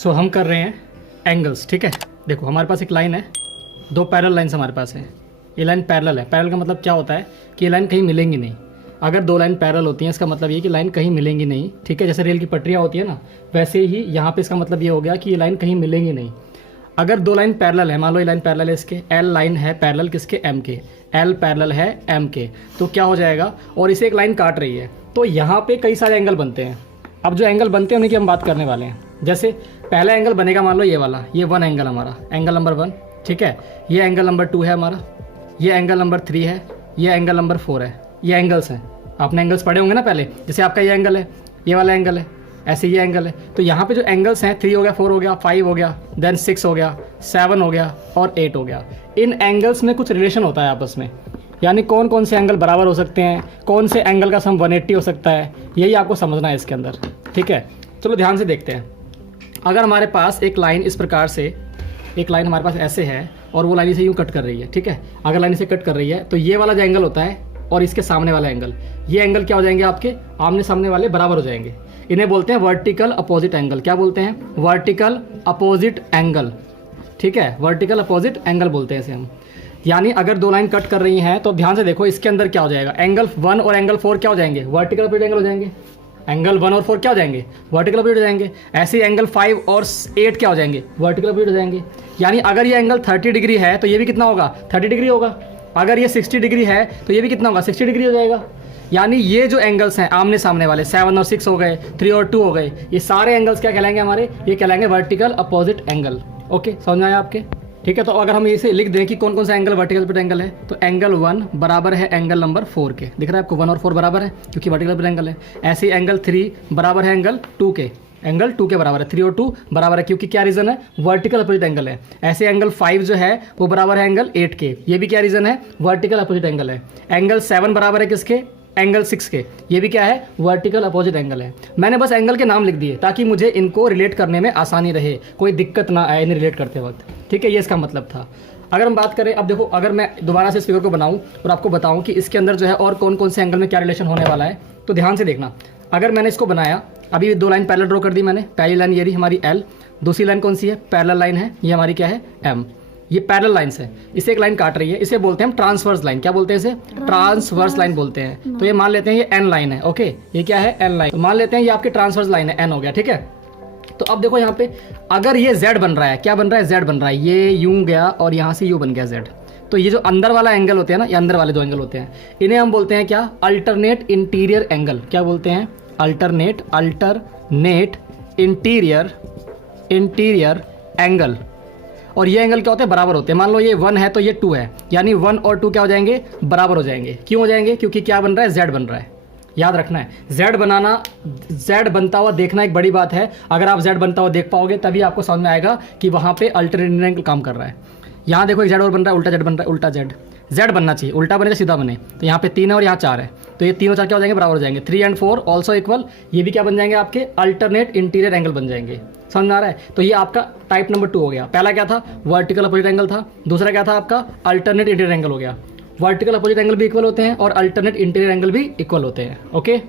सो हम कर रहे हैं एंगल्स, ठीक है। देखो हमारे पास एक लाइन है, दो पैरेलल लाइन्स हमारे पास है। ये लाइन पैरेलल है। पैरेलल का मतलब क्या होता है कि ये लाइन कहीं मिलेंगी नहीं। अगर दो लाइन पैरेलल होती हैं इसका मतलब ये कि लाइन कहीं मिलेंगी नहीं, ठीक है। जैसे रेल की पटरियाँ होती है ना, वैसे ही यहाँ पे इसका मतलब ये हो गया कि ये लाइन कहीं मिलेंगी नहीं। अगर दो लाइन पैरेलल है, मान लो ये लाइन पैरेलल है इसके, एल लाइन है पैरेलल किसके, एम के, एल पैरेलल है एम के, तो क्या हो जाएगा, और इसे एक लाइन काट रही है, तो यहाँ पे कई सारे एंगल बनते हैं। अब जो एंगल बनते हैं उन्हीं की हम बात करने वाले हैं। जैसे पहला एंगल बनेगा, मान लो ये वाला, ये वन एंगल हमारा, एंगल नंबर 1, ठीक है। ये एंगल नंबर 2 है हमारा, ये एंगल नंबर 3 है, ये एंगल नंबर 4 है। ये एंगल्स हैं, आपने एंगल्स पढ़े होंगे ना पहले। जैसे आपका ये एंगल है, ये वाला एंगल है, ऐसे ये एंगल है। तो यहाँ पे जो एंगल्स हैं, 3 हो गया, 4 हो गया, 5 हो गया, देन 6 हो गया, 7 हो गया और 8 हो गया। इन एंगल्स में कुछ रिलेशन होता है आपस में, यानी कौन कौन से एंगल बराबर हो सकते हैं, कौन से एंगल का सम 180 हो सकता है, यही आपको समझना है इसके अंदर, ठीक है। चलो ध्यान से देखते हैं। अगर हमारे पास एक लाइन इस प्रकार से, एक लाइन हमारे पास ऐसे है और वो लाइन इसे यूँ कट कर रही है, ठीक है। अगर लाइन इसे कट कर रही है तो ये वाला जो एंगल होता है और इसके सामने वाला एंगल, ये एंगल क्या हो जाएंगे, आपके आमने सामने वाले बराबर हो जाएंगे। इन्हें बोलते हैं वर्टिकल अपोजिट एंगल। क्या बोलते हैं, वर्टिकल अपोजिट एंगल, ठीक है। वर्टिकल अपोजिट एंगल बोलते हैं इसे हम। यानी अगर दो लाइन कट कर रही हैं तो ध्यान से देखो, इसके अंदर क्या हो जाएगा, एंगल 1 और एंगल 4 क्या हो जाएंगे, वर्टिकल अपोजिट एंगल हो जाएंगे। एंगल 1 और 4 क्या हो जाएंगे, वर्टिकल अपोजिट हो जाएंगे। ऐसे ही एंगल 5 और 8 क्या हो जाएंगे, वर्टिकल अपोजिट हो जाएंगे। यानी अगर ये एंगल 30 डिग्री है तो ये भी कितना होगा, 30 डिग्री होगा। अगर ये 60 डिग्री है तो ये भी कितना होगा, 60 डिग्री हो जाएगा। यानी ये जो एंगल्स हैं आमने सामने वाले, 7 और 6 हो गए, 3 और 2 हो गए, ये सारे एंगल्स क्या कहलाएंगे हमारे, ये कहलाएंगे वर्टिकल अपोजिट एंगल। ओके, समझ में आया आपके, ठीक है। तो अगर हम इसे लिख दें कि कौन कौन सा एंगल वर्टिकल अपोजिट एंगल है, तो एंगल 1 बराबर है एंगल नंबर 4 के, दिख रहा है आपको, 1 और 4 बराबर है क्योंकि वर्टिकल अपोजिट एंगल है। ऐसे ही एंगल 3 बराबर है एंगल 2 के, एंगल 2 के बराबर है, 3 और 2 बराबर है क्योंकि क्या रीजन है, वर्टिकल अपोजिट एंगल है। ऐसे एंगल 5 जो है वो बराबर है एंगल 8 के, ये भी क्या रीजन है, वर्टिकल अपोजिट एंगल है। एंगल 7 बराबर है किसके, एंगल 6 के, ये भी क्या है, वर्टिकल अपोजिट एंगल है। मैंने बस एंगल के नाम लिख दिए ताकि मुझे इनको रिलेट करने में आसानी रहे, कोई दिक्कत ना आए इन्हें रिलेट करते वक्त, ठीक है। ये इसका मतलब था। अगर हम बात करें, अब देखो अगर मैं दोबारा से इस फिगर को बनाऊं और आपको बताऊं कि इसके अंदर जो है और कौन कौन से एंगल में क्या रिलेशन होने वाला है, तो ध्यान से देखना। अगर मैंने इसको बनाया, अभी दो लाइन पैरेलल ड्रॉ कर दी मैंने, पहली लाइन ये रही हमारी एल, दूसरी लाइन कौन सी है, पैरेलल लाइन है, ये हमारी क्या है, एम। ये पैरेलल लाइन्स है, इसे एक लाइन काट रही है, इसे बोलते हैं हम ट्रांसवर्स लाइन। क्या बोलते हैं इसे, ट्रांसवर्स लाइन बोलते हैं। तो ये मान लेते हैं ये एन लाइन है, ओके, ये क्या है, एन लाइन। तो मान लेते हैं ये आपकी ट्रांसवर्स लाइन है, एन हो गया, ठीक है। तो अब देखो यहाँ पे अगर ये z बन रहा है, क्या बन रहा है, z बन रहा है, ये यूं गया और यहाँ से यू बन गया z, तो ये जो अंदर वाला एंगल होते हैं ना, ये अंदर वाले जो एंगल होते हैं, इन्हें हम बोलते हैं क्या, अल्टरनेट इंटीरियर एंगल। क्या बोलते हैं, अल्टरनेट इंटीरियर एंगल। और ये एंगल क्या होते हैं, बराबर होते हैं। मान लो ये 1 है तो ये 2 है, यानी 1 और 2 क्या हो जाएंगे, बराबर हो जाएंगे। क्यों हो जाएंगे, क्योंकि क्या बन रहा है, z बन रहा है। याद रखना है, z बनाना, z बनता हुआ देखना एक बड़ी बात है। अगर आप z बनता हुआ देख पाओगे तभी आपको समझ में आएगा कि वहाँ पे अल्टरनेट एंगल काम कर रहा है। यहाँ देखो एक z और बन रहा है, उल्टा z बन रहा है, उल्टा z बनना चाहिए, उल्टा बने तो सीधा बने। तो यहाँ पे 3 है और यहाँ 4 है, तो ये 3 और 4 क्या हो जाएंगे, बराबर हो जाएंगे। 3 and 4 ऑल्सो इक्वल, ये भी क्या बन जाएंगे, आपके अल्टरनेट इंटीरियर एंगल बन जाएंगे। समझ में आ रहा है। तो ये आपका टाइप नंबर 2 हो गया। पहला क्या था, वर्टिकल अपोजिट एंगल था, दूसरा क्या था आपका, अल्टरनेट इंटीरियर एंगल हो गया। वर्टिकल अपोजिट एंगल भी इक्वल होते हैं और अल्टरनेट इंटीरियर एंगल भी इक्वल होते हैं, ओके।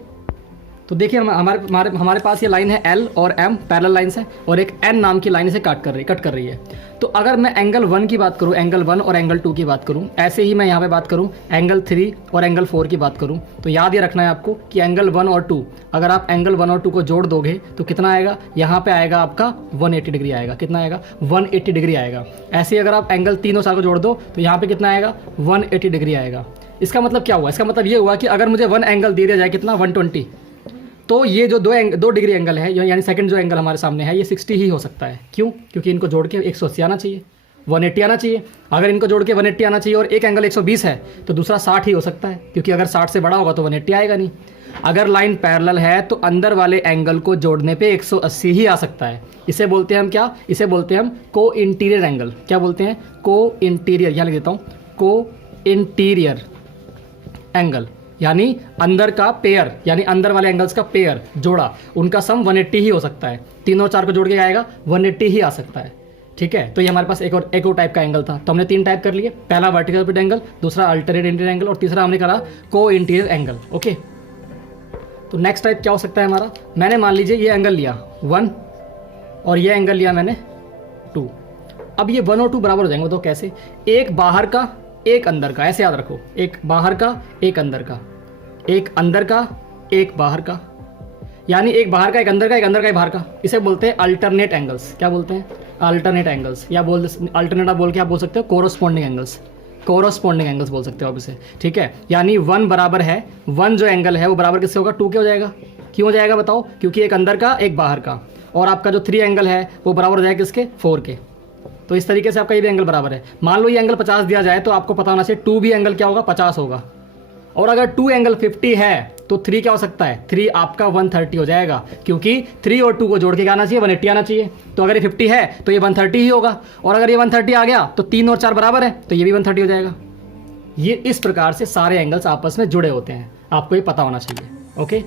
तो देखिए हमारे पास ये लाइन है L और M पैरेलल लाइन्स है, और एक N नाम की लाइन इसे कट कर रही है। तो अगर मैं एंगल 1 की बात करूं, एंगल 1 और एंगल 2 की बात करूं, ऐसे ही मैं यहाँ पे बात करूं एंगल 3 और एंगल 4 की बात करूं, तो याद ये रखना है आपको कि एंगल 1 और 2, अगर आप एंगल 1 और 2 को जोड़ दोगे तो कितना आएगा, यहाँ पे आएगा आपका 180 डिग्री आएगा। कितना आएगा, 180 डिग्री आएगा। ऐसे ही अगर आप एंगल 3 और 4 को जोड़ दो तो यहाँ पे कितना आएगा, 180 डिग्री आएगा। इसका मतलब क्या हुआ, इसका मतलब ये हुआ कि अगर मुझे 1 एंगल दे दिया जाए, कितना, 120, तो ये जो 2 डिग्री एंगल है, यानी सेकंड जो एंगल हमारे सामने है, ये 60 ही हो सकता है। क्यों, क्योंकि इनको जोड़ के 180 आना चाहिए, 180 आना चाहिए। अगर इनको जोड़ के 180 आना चाहिए और एक एंगल 120 है तो दूसरा 60 ही हो सकता है, क्योंकि अगर 60 से बड़ा होगा तो 180 आएगा नहीं। अगर लाइन पैरेलल है तो अंदर वाले एंगल को जोड़ने पे 180 ही आ सकता है। इसे बोलते हैं हम क्या, इसे बोलते हैं हम को इंटीरियर एंगल। क्या बोलते हैं, को इंटीरियर, यहाँ लिख देता हूँ, को इंटीरियर एंगल, यानी अंदर का पेयर, यानी अंदर वाले एंगल्स का पेयर जोड़ा, उनका सम 180 ही हो सकता है। 3 और 4 को जोड़ के आएगा 180 ही आ सकता है, ठीक है। तो ये हमारे पास एक और टाइप का एंगल था, तो हमने 3 टाइप कर लिए। पहला वर्टिकल अपोजिट एंगल, दूसरा अल्टरनेट इंटीरियर एंगल और तीसरा हमने करा को इंटीरियर एंगल, ओके। तो नेक्स्ट टाइप क्या हो सकता है हमारा, मैंने मान लीजिए ये एंगल लिया 1, और ये एंगल लिया मैंने 2। अब ये 1 और 2 बराबर हो जाएंगे, बताओ कैसे? एक बाहर का एक अंदर का, ऐसे याद रखो, एक बाहर का एक अंदर का, एक अंदर का एक बाहर का, यानी एक बाहर का एक अंदर का, एक अंदर का एक बाहर का। इसे बोलते हैं अल्टरनेट एंगल्स। क्या बोलते हैं? अल्टरनेट एंगल्स, या बोल अल्टरनेट आप बोल के आप बोल सकते हो कोरोस्पॉन्डिंग एंगल्स, कोरोस्पॉन्डिंग एंगल्स बोल सकते हो आप इसे, ठीक है। यानी 1 बराबर है, 1 जो एंगल है वो बराबर किससे होगा? 2 के हो जाएगा। क्यों हो जाएगा बताओ? क्योंकि एक अंदर का एक बाहर का, और आपका जो 3 एंगल है वो बराबर हो जाएगा किसके? 4 के। तो इस तरीके से आपका ये भी एंगल बराबर है। मान लो ये एंगल 50 दिया जाए तो आपको पता होना चाहिए 2 भी एंगल क्या होगा? 50 होगा। और अगर 2 एंगल 50 है तो 3 क्या हो सकता है? 3 आपका 130 हो जाएगा, क्योंकि 3 और 2 को जोड़ के क्या आना चाहिए? 180 आना चाहिए। तो अगर ये 50 है तो ये 130 ही होगा, और अगर ये 130 आ गया तो 3 और 4 बराबर है, तो ये भी 130 हो जाएगा। ये इस प्रकार से सारे एंगल्स आपस में जुड़े होते हैं, आपको ये पता होना चाहिए। ओके।